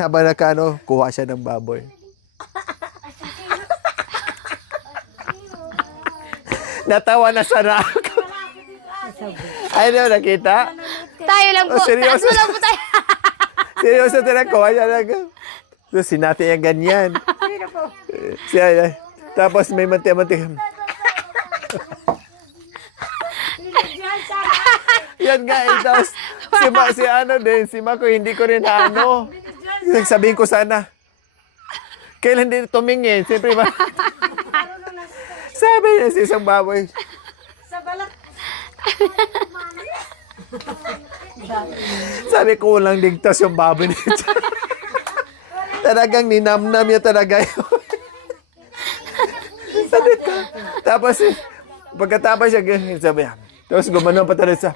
habang nakano, kuha siya ng baboy. Natawa na sana ako. Ay, no, nakita? Tayo lang po. Oh, seryoso? Tatlo lang po tayo. Seryoso talaga, kuha siya lang. So, sinati yung ganyan. Siya, tapos may mantika-mantika. Yan nga, tapos si ano din, si Mako, hindi ko rin ano. Sabihin ko sana, kailan din tumingin? Siyempre ba? Sabi niya sa isang baboy. Sa balat. Sabi ko, walang ligtas yung baboy niya. Talagang ninamnam niya talaga yun. Sabi ko, tapos, pagkatapos siya, sabi niya, tapos gumano pa talaga sa,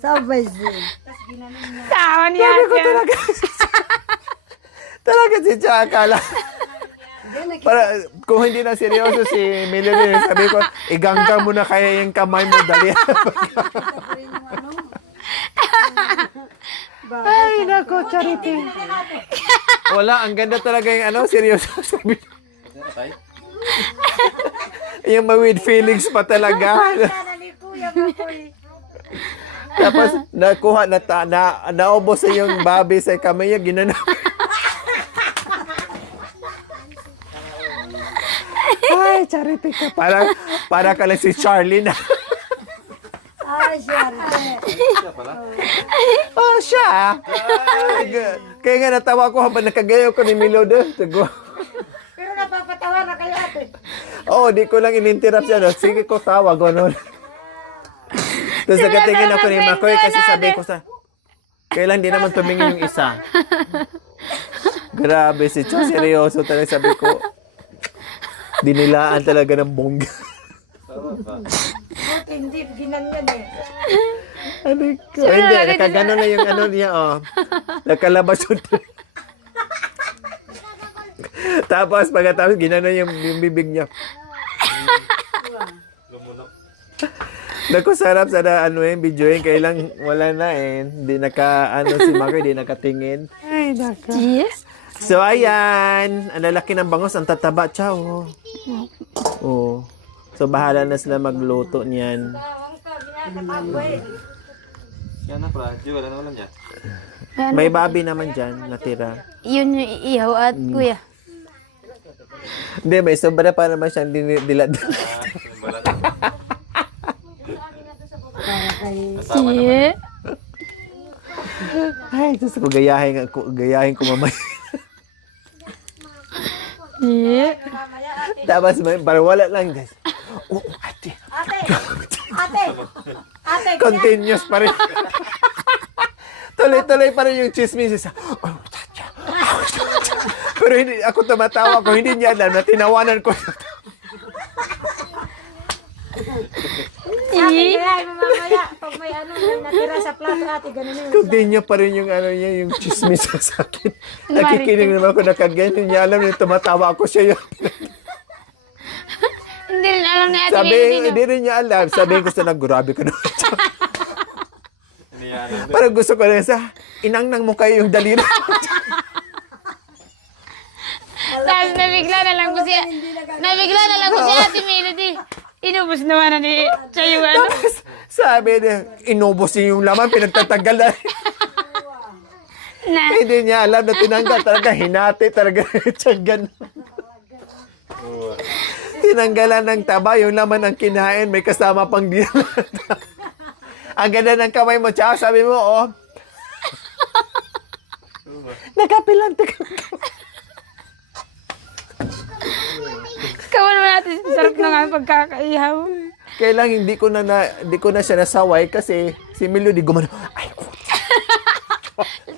Sabay siya. Tawa niya. sabi ko talaga, talaga si Chakala. Para, kung hindi na seryoso si Melody, sabi ko, igangga mo na kaya yung kamay mo, dali. Ay, nako, Charity. Wala, ang ganda talaga yung ano, seryoso. Sabi ko. Yung with feelings pa talaga. Tapos, nakuha, naubos na yung babi sa kamay niya, ginanap. Ay, Charity ka. Para ka lang si Charlie na. Ay, siya. Oh, siya. Kaya nga natawa ko habang nakagayaw ko ni Melody. Pero napapatawa na kayo ate. Oo, di ko lang ininterrupt siya. No? Sige ko, tawag. Ano? Tapos nagatingin ako ni Makoy kasi sabi ko sa, kailan di naman tumingin yung isa. Grabe si Cho, seryoso talaga. Sabi ko, dinilaan talaga ng bongga. Hindi, ginanyan eh. Ano ko? Hindi, nakagano na yung ano niya, oh. Nakalabas yun. Tapos, pagkatapos, ginano yung bibig niya. Naku, sarap sana ano yung videoin. Kailang wala na eh. Hindi si Marco, hindi nakatingin. Ay, naka. Yes. So, ayan. Ang lalaki ng bangos, ang tataba. Ciao. Oh. So, bahala na sila magluto niyan. Yan na, Prajo. Wala na ulam niya. May babi naman dyan, natira. Yun yung ihaw at kuya. Hindi, may sobra pa naman siyang dilad. Yeah. Ay, gusto ko gayahin ko mamaya. Yeah. Tapos, parang wala lang, guys. Oh, ate. Ate, Continuous pa rin. Tuloy-tuloy pa rin yung chismis. Pero hindi, ako tumatawa ko, hindi niya alam na tinawanan ko. ate, kaya mamaya, pag may ano, may natira sa plato ate, ganun yun. Continue pa rin yung ano niya, yung chismis sa akin. Nakikinig naman ako na kagaya, hindi niya alam na tumatawa ako siya yun. Hindi rin alam ni Ate Melody. Hindi rin niya alam. Sabihin ko sa grabe ka naman. Parang gusto ko na sa, inang-nang mo kayo yung daliri. Tapos nabigla na lang po si Ate Melody. Inubos naman na ni siya yung ano. Tapos, sabi niya, inubos niya yung laman, pinagtatagal na. Hindi niya alam na tinanggal talaga, hinati talaga. Tiyagan. Tinanggalan ng taba, yung laman ng kinain, may kasama pang diyan. Ang ganda ng kamay mo, tsaka sabi mo, oh. Nagkapilante ka. Kawan mo natin, sarap na nga pagkakaihaw. Kailang hindi ko na siya nasaway kasi si Melody gumano. Ay, oh.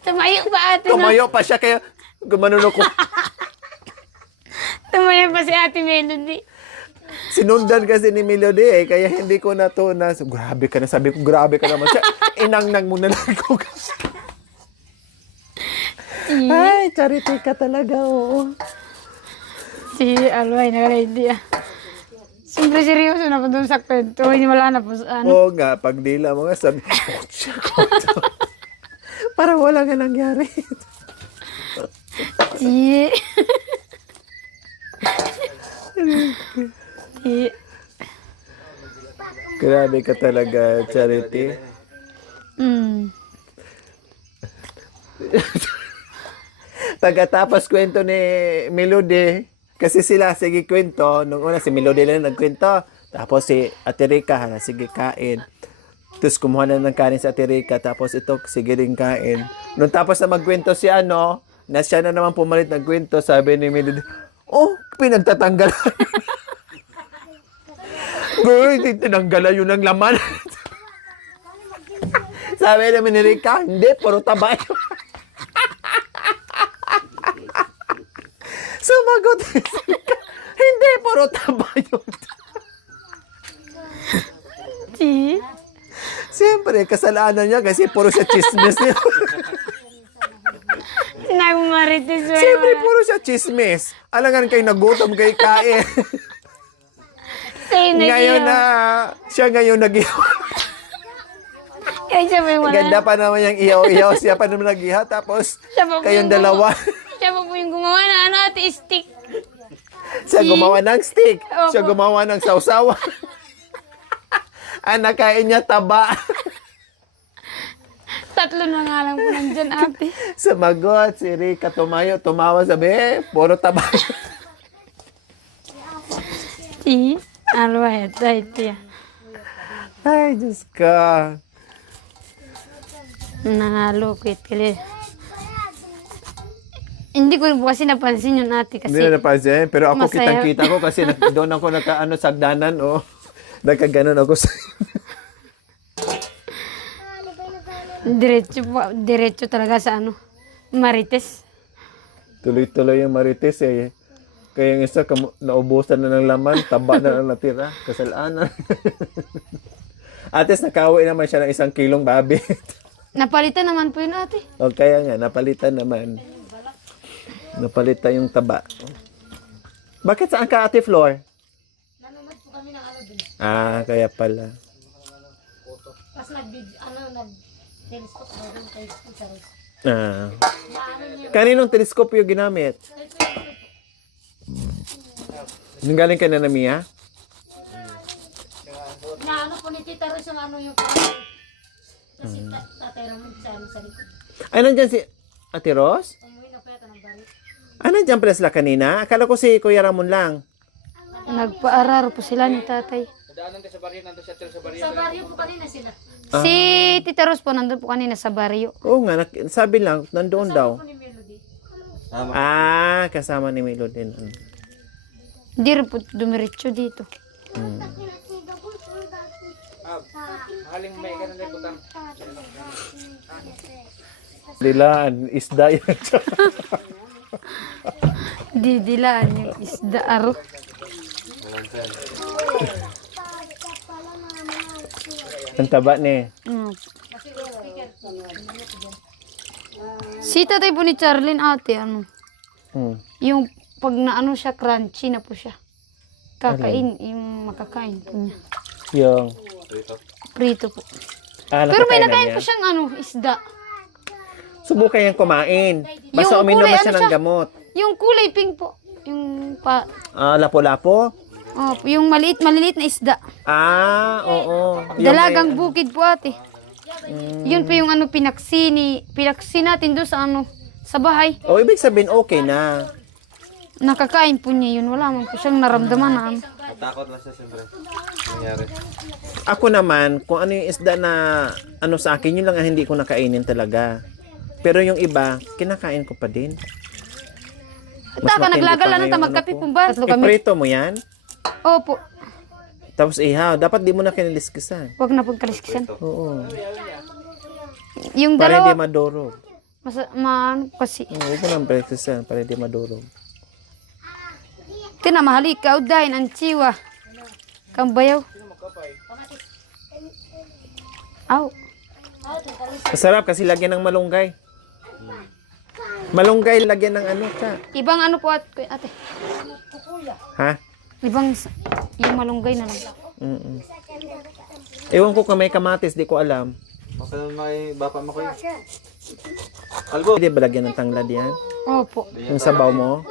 Tumayo pa ate, no? Tumayo pa siya kaya gumano ko. Tumayo pa si Ate Melody. Sinundan kasi ni Melody eh, kaya hindi ko na to na, grabe ka na, sabi ko, grabe ka naman siya. Inang-nang muna lang ko kasi. Ay, Charity ka talaga, oo. Si Alway, naka-ready ah. Siyempre seryoso na po doon sa kwento. Hindi wala na po sa ano. Oo nga, pag dila mo nga, sabi, Parang wala nga nangyari. Ti. Ti. Grabe ka talaga, Charity. Mm. Pagkatapos kwento ni Melody, kasi sila, sige kwento. Nung una, si Melody lang nagkwento. Tapos si Ate Rica, hala, sige kain. Tapos kumuha na ng kanin sa Ate Rica. Tapos ito, sige rin kain. Nung tapos na magkwento si ano, na siya na naman pumalit ng kwento, sabi ni Melody, oh, pinagtatanggalan. Goy, tinanggalan yun ng laman. Sabi naman ni Rica, hindi, puro taba yun. Sumagot si Rica, hindi, puro taba yun. Ti. Siyempre, kasalanan niya kasi puro siya chismis niya. Nagmarites mo. Siyempre, puro siya chismis. Alangan kayo nagutom kay kain. Sa'yo na Ngayon na, siya ngayon nag-ihaw. Kaya siya may wala. Ganda pa naman yung ihaw-ihaw. Siya pa naman nag-ihaw. Tapos, Siya pa po kayong yung dalawa. Siya pa po yung gumawa na ano, ate, stick. Siya gumawa ng stick. Opo. Siya gumawa ng sausawa. Ang nakain niya taba. Tatlo na nga lang po nandyan, ate. Sumagot, si Rica tumawa, sabi, puro taba. Ti. Alway, tay, tiya. Ay, Diyos ka. Nangalukit kali. Hindi ko po kasi napansin yun, ate, kasi Hindi na napansin. Pero ako, Masaya. kitang-kita ko kasi doon ako sagdanan, oh. Nagkaganon ako sa... diretso talaga sa ano, Marites. Tuloy-tuloy yung marites, eh. Kaya yung isa, naubusan na ng laman, taba na lang natira. Kasalanan. At least, nakawi naman siya ng 1 kilong babi. Napalitan naman po yun, ate. O kaya nga, napalitan naman. Napalitan yung taba. Bakit saan ka, Ate Flor? Nanonood po kami ng ano dun. Ah, kaya pala. Tapos nag-telescope na rin kayo sa Ros. Ah. Kaninong teleskopyo ginamit? Nung galing ka na na Mia? Na ano po ni Tita Ros yung ano yung parang kasi tatay namin sa ano sa likod. Ay, nandyan si Ate Ros? Umuwi na po yata ng bari. Ah, nandyan pala sila kanina? Akala ko si Kuya Ramon lang. Nagpaarar po sila ni tatay. Sa baryo po kanina sila. Si Tita Ros po, nandun po kanina sa baryo. Oo nga, sabi lang, nandoon daw. Ni Melody. Ah, kasama ni Melody. Hindi rin po dumiretso dito. Dilaan, isda yan. Didilaan yung isda aro. Ang taba ni. Mm. Si tatay po ni Charlene, ate, ano, Hmm. yung pag naano siya, crunchy na po siya. Kakain, yung makakain po niya. Yung... Prito po. Ah, Pero may nakakain na nakain niya? po siyang ano, isda. Subukan niyang kumain. Basta Yung uminom kulay, na siya ano ng siya? gamot. Yung kulay pink po. Yung pa, Ah, lapo-lapo? oh, yung maliliit na isda. Ah, oo. Yung Dalagang may- bukid po, ate. Yun po yung ano, pinaksi natin doon sa ano, sa bahay. Oh, ibig sabihin okay na. Nakakain po niya yun. Wala man po siyang naramdaman na ano. Natakot lang siya siyempre. Nangyari. Ako naman, kung ano yung isda na ano sa akin, yun lang ang hindi ko nakainin talaga. Pero yung iba, kinakain ko pa din. Taka, matindi naglagal pa lang nga ng yung tamagkapi ano ko. po ba? Tatlo kami. Iprito mo yan? Opo. Tapos ihaw. Dapat di mo na kiniliskisan. Huwag na pagkaliskisan. Oo. Yung Para hindi dalawa, madurog. maano kasi. Huwag mo nang paliskisan para hindi madurog. Tinamahali ka, udahin, ang chiwa. Kambayaw. Aw. Masarap kasi lagyan ng malunggay. Malunggay lagyan ng ano ka. Ibang ano po ate. Ha? Ibang yung malunggay na lang. Mm-mm. Ewan ko kung may kamatis, di ko alam. Baka may bapa mo ko yun. Albo. Pwede ba lagyan ng tanglad yan? Opo. Yung sabaw mo?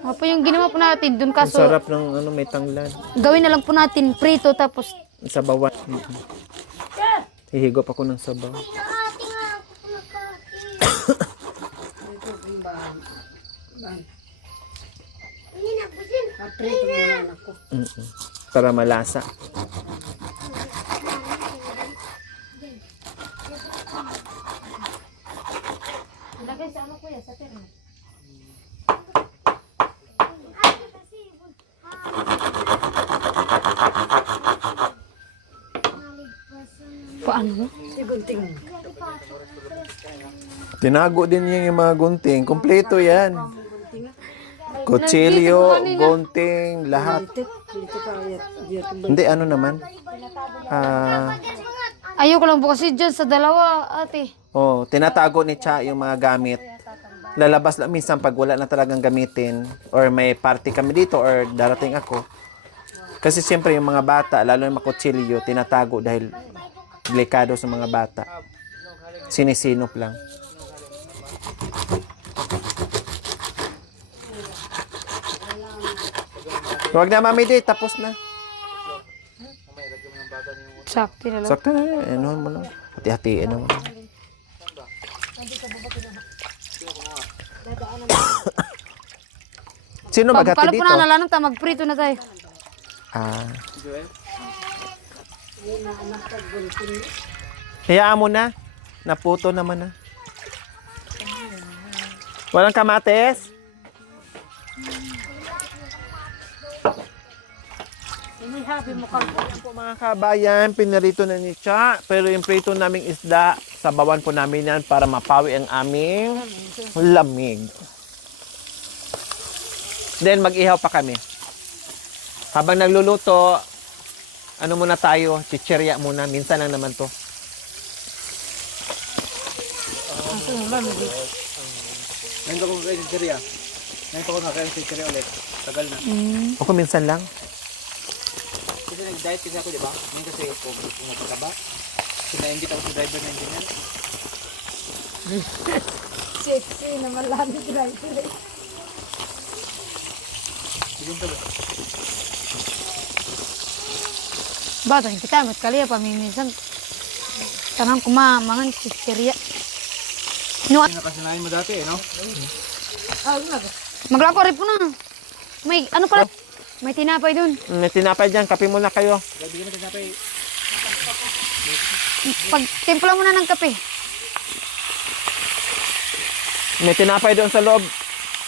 Opo, yung ginawa po natin dun Ang kaso sarap ng ano, may tanglad. gawin na lang po natin prito tapos Ang sabawan. Hihigop ako ng sabaw. Mm-mm. Para malasa. Lagay sa ano kuya, sa termo. paano? Tinago din niya yung mga gunting. Kompleto yan. Kutsilyo, gunting, lahat. Hindi, ano naman. Ayoko lang po kasi dyan sa dalawa, ate. Oh, tinatago ni Cha yung mga gamit. Lalabas lang minsan pag wala na talagang gamitin or may party kami dito or darating ako. Kasi siyempre yung mga bata, lalo yung mga kutsilyo, tinatago dahil delikado sa mga bata. Sinisinop lang. Huwag na, Mami Day. Tapos na. Sakti na lang. Sakto na yan. Ano mo lang. Hati-hatiin naman. Sino maghati Pagpalo dito? po na nalanong ta, magprito na tayo. Ah. Hayaan mo na. Naputo naman na. Walang kamates? Ayan po mga kabayan, pinarito na ni Cha. Pero yung prito naming isda, sabawan po namin yan para mapawi ang aming lamig. Then mag-ihaw pa kami. Habang nagluluto, ano muna tayo, chichirya muna. Minsan lang naman to. Ngayon ko kayo sa Syria. Ngayon ko na kayo sa Syria ulit. Tagal na. Ako minsan lang. Kasi nag-diet kasi ako, di ba? Ngayon kasi kung magkataba. Sina-invite ako sa driver ng engineer. Sexy naman lang ni driver. Bata, kita mat kali pa minsan. Tanang kumamangan chichirya. No, Nakasanayin mo dati eh, no? maglako rin po na. May ano pala? May tinapay dun. May tinapay dyan. Kape muna kayo. Bigyan mo tinapay. Pag timpla mo na ng kape. May tinapay doon sa loob.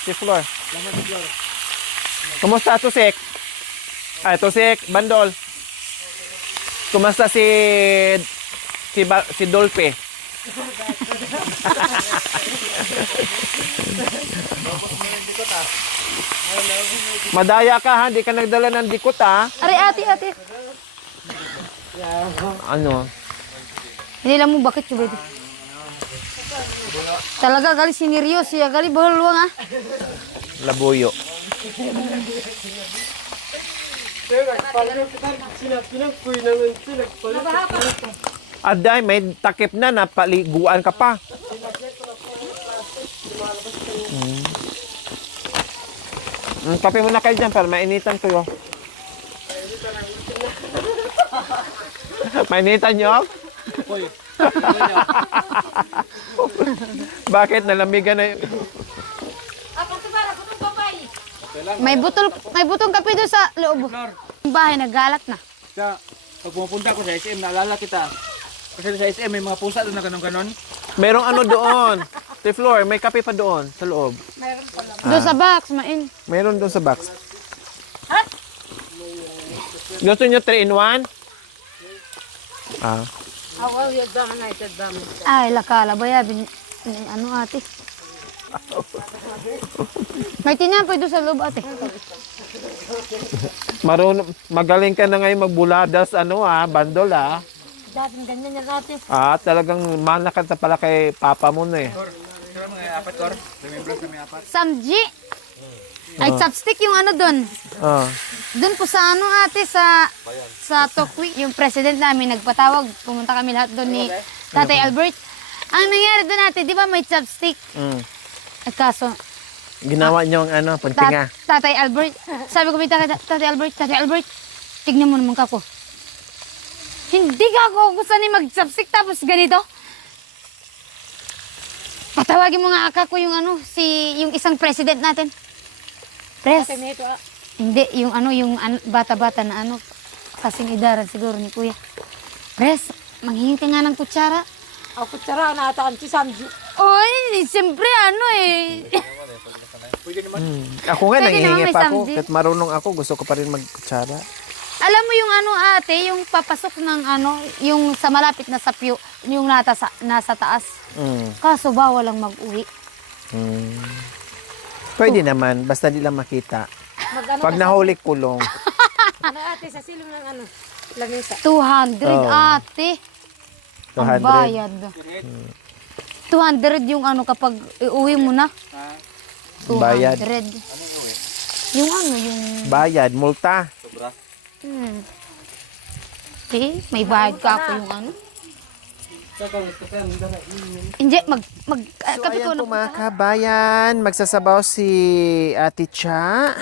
Si Flor. Kumusta, Tusik? Ay, Tusik, Bandol. Kumusta si Dolpe? Madaya ka ha, di ka nagdala ng dikot ha. Are ate. Ano? Hindi lang mo bakit yung baby. Talaga gali sinirios ya gali bahal luang ah. Labuyo. Aday, may takip na, napaliguan ka pa. Kape muna kayo dyan para mainitan kayo. Mainitan nyo? Bakit? Nalamigan na yun. May butong kape doon sa loob. Yung bahay nagalat na. Kaya, pag pumupunta ko sa SM, naalala kita. Kasi sa SM, may mga pusa doon na ganon-ganon. Merong ano doon. Si Flor, may kape pa doon sa loob. Doon sa box, main. Meron doon sa box. Gusto nyo 3-in-1? Ah. Ay, lakala ba ano ate? May tinapay doon sa loob ate. Magaling ka na ngayon magbuladas, bandol Dating ganyan yan ate. Talagang mana ka pala kay papa mo na eh. Kaya mga apat, Kor. Remember kami apat. Samji. Ay, chopstick yung ano doon. Ah. Doon po sa ano ate, sa Tokwi, yung president namin nagpatawag. Pumunta kami lahat doon ni Tatay Albert. Ang nangyari doon natin, di ba may chopstick? Mm. At kaso, Ginawa niyo ang ano, pantinga. Tatay Albert, sabi ko, Tatay Albert, tignan mo naman kako. Hindi ka ako gusto ni mag-chopstick tapos ganito. Patawagin mo nga ako yung ano, yung isang president natin. Pres. Kasi may ito, Hindi, yung bata-bata na ano, kasing idaran siguro ni Kuya. Pres, manghingi ka nga ng kutsara. ako kutsara na ataan si Samji. Oy, siyempre ano eh. Ako nga, Pwede nangihingi naman may pa ako. samdi. Kahit marunong ako, gusto ko pa rin magkutsara. Alam mo yung ano ate, yung papasok ng ano, yung sa malapit na sapyo, yung nasa taas. Mm. Kaso bawal lang mag-uwi. Mm. Pwede naman, basta di lang makita. Mag-ano Pag nahuli, kulong. ano ate sa silong ng ano, lamesa. 200 Oh. ate. Ang 200. bayad. 200 yung ano kapag iuwi mo na. 200. Bayad. Yung ano, yung... Bayad, multa. May bayad ka ako yung ano. Hindi, So kape ko ayan po na. mga kabayan, magsasabaw si Ate Cha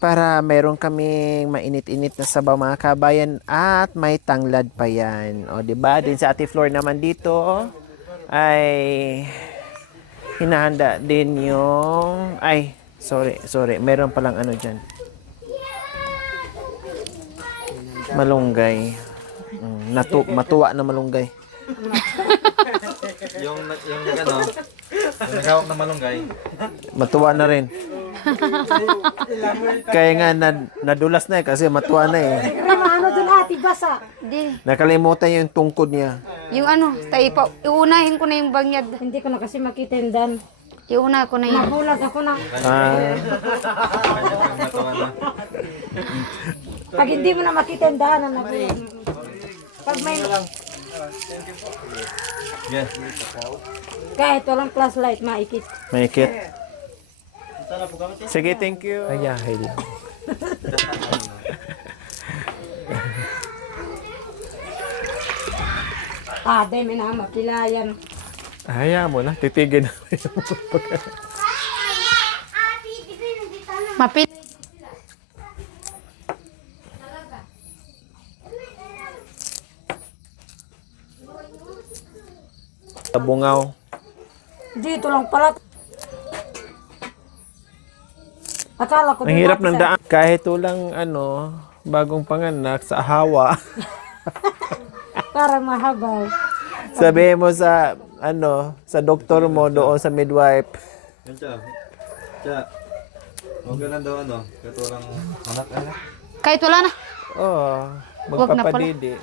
para meron kaming mainit-init na sabaw mga kabayan at may tanglad pa yan. O diba? Din sa Ate Flor naman dito ay hinahanda din yung sorry, meron palang ano dyan. Malunggay. Matuwa na malunggay. Yung ano, yung naghawak ng malunggay. Matuwa na rin. Kaya nga nadulas na kasi matuwa na eh. Ano dun ate, basa. Di, Nakalimutan niya yung tungkod niya. yung ano, iunahin ko na yung bangyad. Hindi ko na kasi makita yung dan. Iuna ko na yun. Nabulag ako na. Ah, Pag hindi mo na makita yung daanan, nabulag. Pag may... Yes. Kahit walang flashlight, maikit. maikit. Sige, thank you. Ayahay lang. Day, may na makilayan. Hayaan mo na, titigin na. Mapit. Bungaw. Dito lang pala. Akala ko Ang hirap ng daan. Kahit walang bagong panganak sa hawa. Parang mahabaw. Sabihin mo sa sa doktor mo doon sa midwife. Yan siya. Siya. Huwag ka lang daw kahit walang anak. Kahit wala na. Oh, Wag na pala. magpapadidi.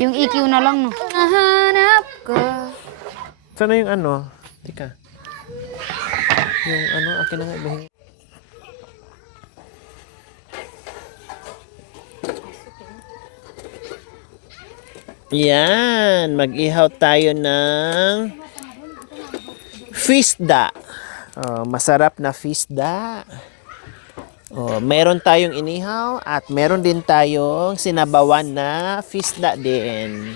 Yung EQ na lang, no? Nahanap ko. Sana yung Tika. Yung akin na nga ibahin. Yan, mag-ihaw tayo ng fisda. Oh, masarap na fisda. Oh, meron tayong inihaw at meron din tayong sinabawan na fisda din.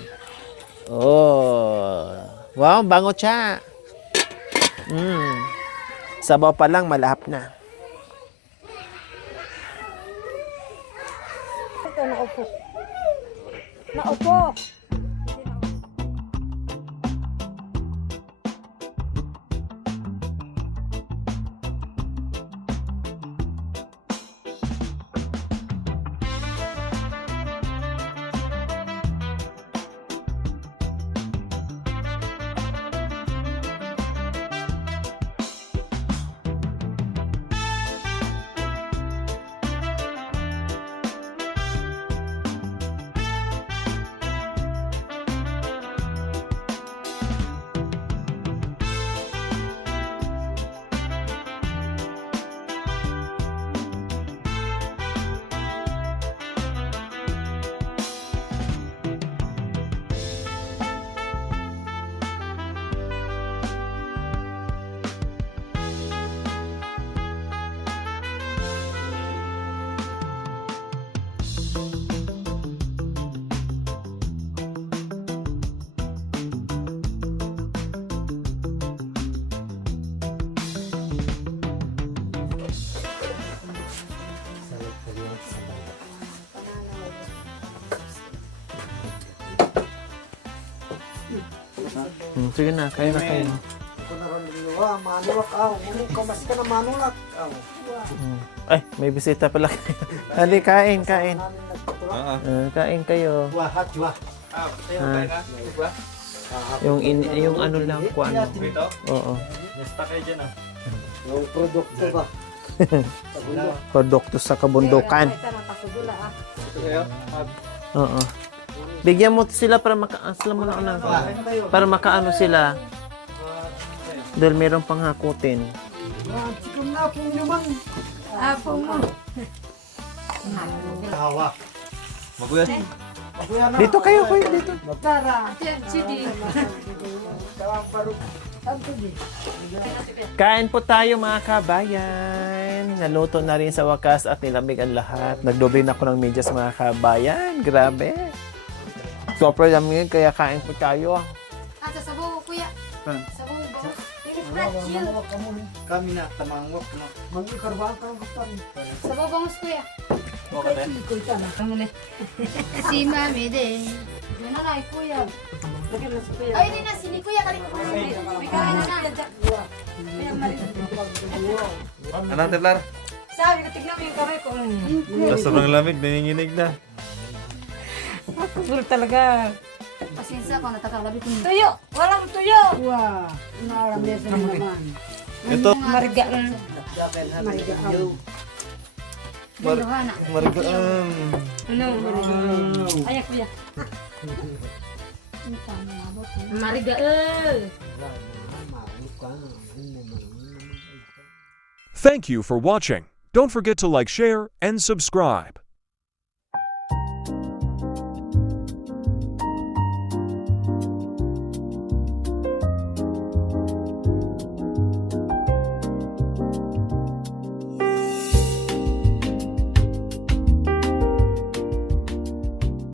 Oh. Wow, bango cha. Sabaw pa lang malahap na. Ito, naupo. Naupo. Sige na, kain na kayo. Ay, may bisita pala. Hali, kain. Kain kayo. Yung ano lang ko ano. Oo. Yung produkto ba? Produkto sa kabundukan. Oo. Bigyan mo sila para para makaano sila. Dahil meron pang hakutin. Chikom na po naman. Apo mo. Hawa. Mabuya. Dito kayo dito. Kain po tayo mga kabayan. Naluto na rin sa wakas at nilamig ang lahat. Nagdoble na ako ng medyas mga kabayan. Grabe. Super lamig kaya kain po tayo. Ata sabaw kuya. Sabaw ba? Kami na tamangwak na. Mag-ikarbaan ka ng kapal. Sabaw bangus kuya. Okay. Si mami din. Ano na, kuya. Ay, hindi na, sini kuya. Kali ko may kain na na. Anong teblar? Sabi ko, tignan mo yung kamay ko. Sobrang lamig, nanginginig na. Puro talaga. Pasensya ko, natakalabi ko. Tuyo! Walang tuyo! Wah, naaram niya sa naman. Ito. Mariga. Bendohana. Marigaan. Ano? Ay, kuya. Mariga. Thank you for watching. Don't forget to like, share, and subscribe.